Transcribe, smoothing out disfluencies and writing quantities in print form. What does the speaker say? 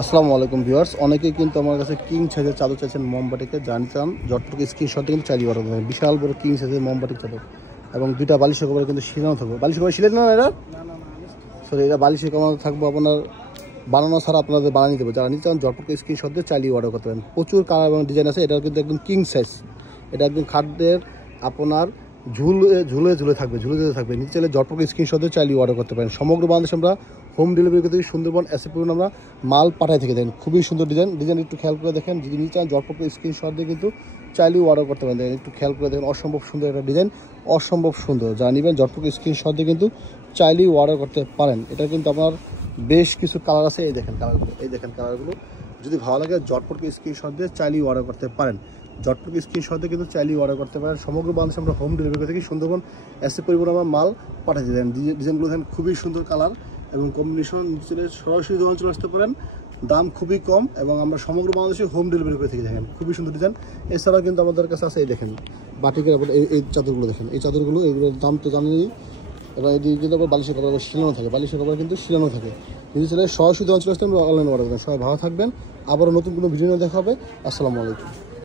আসসালামু আলাইকুম ভিউয়ার্স, অনেকেই কিন্তু আমার কাছে কিং সাইজের চাদর চাইছেন মোমবাটিকে জানতাম যতটুকু স্ক্রিনশটে কিন্তু চালিয়ে পাঠাতে হবে। বিশাল বড় কিং সাইজের মোমবাটিক চাদর এবং দুইটা বালিশের কভার কিন্তু শিলানো থাকবে। বালিশের কভার শিলেন না এরা, সরি এটা বালিশের কভার থাকবো আপনার বানানো ছাড়া আপনাদের বানিয়ে নিতে হবে। যারা নিতে চান যতটুকু স্ক্রিনশট দিয়ে চালিয়ে অর্ডার করতে পারেন। প্রচুর কালার এবং ডিজাইন আছে। এটা কিন্তু একদম কিং সাইজ, এটা একদম খাদ্যের আপনার ঝুলে থাকবে। নিচে চাইলে যতটুকু স্ক্রিনশট দিয়ে চালিয়ে অর্ডার করতে পারেন। সমগ্র বাংলাদেশে আমরা হোম ডেলিভারি করতে সুন্দরবন এসে পড়ুন আমরা মাল পাঠাই থেকে দেন। খুবই সুন্দর ডিজাইন একটু খেয়াল করে দেখেন। যদি নিচে যতটুকু স্ক্রিনশট দিয়ে কিন্তু চাইলেও অর্ডার করতে পারেন। একটু খেয়াল করে দেখেন, অসম্ভব সুন্দর একটা ডিজাইন, অসম্ভব সুন্দর। যা নেবেন যতটুকু স্ক্রিনশট দিয়ে কিন্তু চাইলেও অর্ডার করতে পারেন। এটা কিন্তু আপনার বেশ কিছু কালার আছে। এই দেখেন কালারগুলো যদি ভালো লাগে যতটুকু স্ক্রিনশট দিয়ে চাইলেও অর্ডার করতে পারেন। যতটুকু স্ক্রিনশট দিয়ে কিন্তু চাইলেও অর্ডার করতে পারেন। সমগ্র বাংলাদেশে আমরা হোম ডেলিভারি করে থাকি। সুন্দরবন এসে পরিমাণ আমরা মাল পাঠিয়ে দেন। ডিজাইনগুলো দেখেন খুবই সুন্দর কালার এবং কম্বিনেশন। সরাসরি দোকান চলে আসতে পারেন, দাম খুবই কম এবং আমরা সমগ্র বাংলাদেশে হোম ডেলিভারি করে থাকি। দেখেন খুবই সুন্দর ডিজাইন। এছাড়াও কিন্তু আমাদের কাছে আছে এই দেখেন বাটিকের এই চাদরগুলো দেখেন। এই চাদরগুলো এগুলোর দাম তো জানেনি এবং এটি কিন্তু আবার বালিশের কভার শিলানো থাকে। বালিশের কভার কিন্তু শিলানো থাকে। যদি চলে সরাসরি দোকান চলে আসতে আমরা অনলাইনে অর্ডার করেন। সবাই ভালো থাকবেন। আবারও নতুন কোনো ভিডিও দেখা হবে। আসসালামু আলাইকুম।